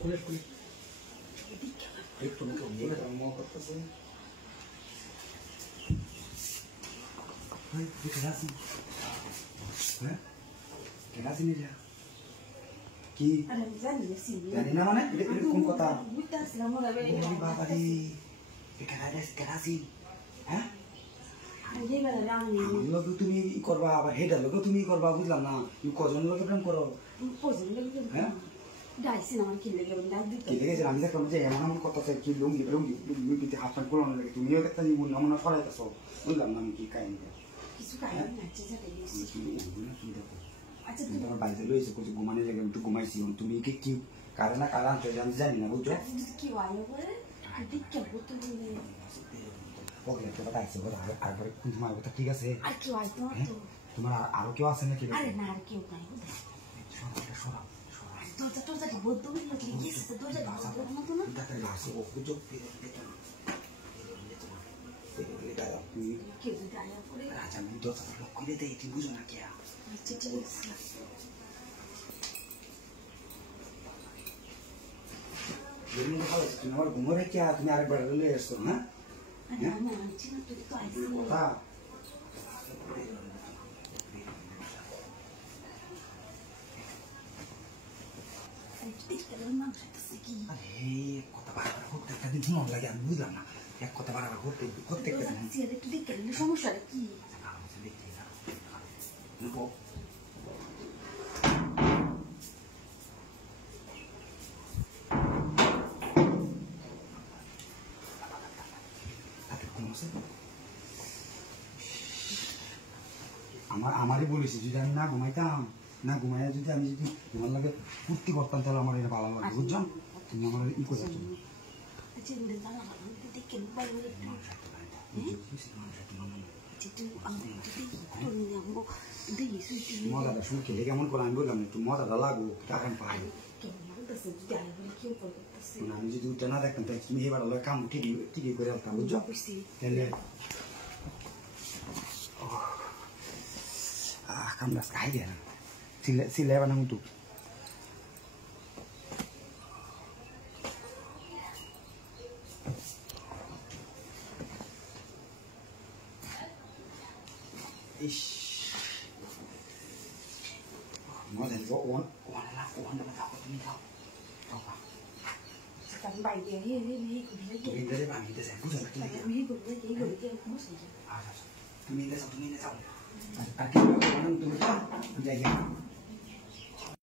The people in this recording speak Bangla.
kulit. Itu tuh dia mau apa sih? Hai, kerasi. Hah? Kerasi nih ya. Ki. Dari mana? Ini pun kota. Ini bapak di. Kerasi. Hah? लोग तुम्ही करवा अब हेड लोग तुम्ही करवा बुझलाम ना यू कजन लोग प्रेम करो कजन लोग हैं डाइस ना मन किले के আমি দেখলাম যে এমন কথা আছে কি লুঙ্গি বিতে হাত পান কোলানো লাগে তুমিও একটা নিমুন নমুনা ফলাইতাছো বুঝলাম না আমি কি কাহিনী কিছু কাহিনী আছে যেটা আচ্ছা তুমি তোমার বাইরে লইছে কিছু ঘুমানোর জায়গা একটু ঘুমাইছি তুমি কি কারণ তো জানি না বুঝছো কি ওয়াইলো বলে আদি কে বলতে বলে ওকে তো বাতাইছে বড় আর পরে কোন সময় কথা ঠিক আছে আর কি হয় তো তোমার আর কেউ আছে নাকি আরে না আর কেউ নাই সরা তোরটা কি বলতে বলি লোকে গিয়েছে তো তোরটা বলতে মত না দাদা আছে ও কুজো এটা কি দাঁড়া পড়ে আচ্ছা আমি তো লোক কইলে দেই তুমি বুঝো না কি আচ্ছা ঠিক আছে তুমি ভালো তুমি আমার ঘুমরে কি তুমি আরেকবার লয়ে এসছো না না চিনা তুই তো আইছিস কথা আরে কথা বারবার করতে একটা দিন শুনো লাগে আমি বুঝলাম না এক কথা বারবার করতে একটু দেখতে সমস্যা কি আমারই বলেছি যদি আমি না ঘুমাইতাম না ঘুমাইয়া যদি আমি যদি তোমার লাগে ফুর্তি করতাম তাহলে আমার এটা ভালো লাগে বুঝছো তুমি আমার ই করে মজাটা শুনে খেলে কেমন করে আমি বললাম একটু মজাটা লাগবো টাকা পাই আমি যদি উঠে না দেখতাম তাই তুমি এবার কাম ঠিকই করে আসতাম বুঝছো তাহলে কামড়া খাই দেয় না সিলে বানাম তো ইস মজা দিব ওয়ান তুমি দাও Sekarang baik dia ni. তুমি ইন্দারে আমি ইন্দারে বুঝো না কি লাগে তুমি ইন্দারে তুমি আর কি তুমি যাই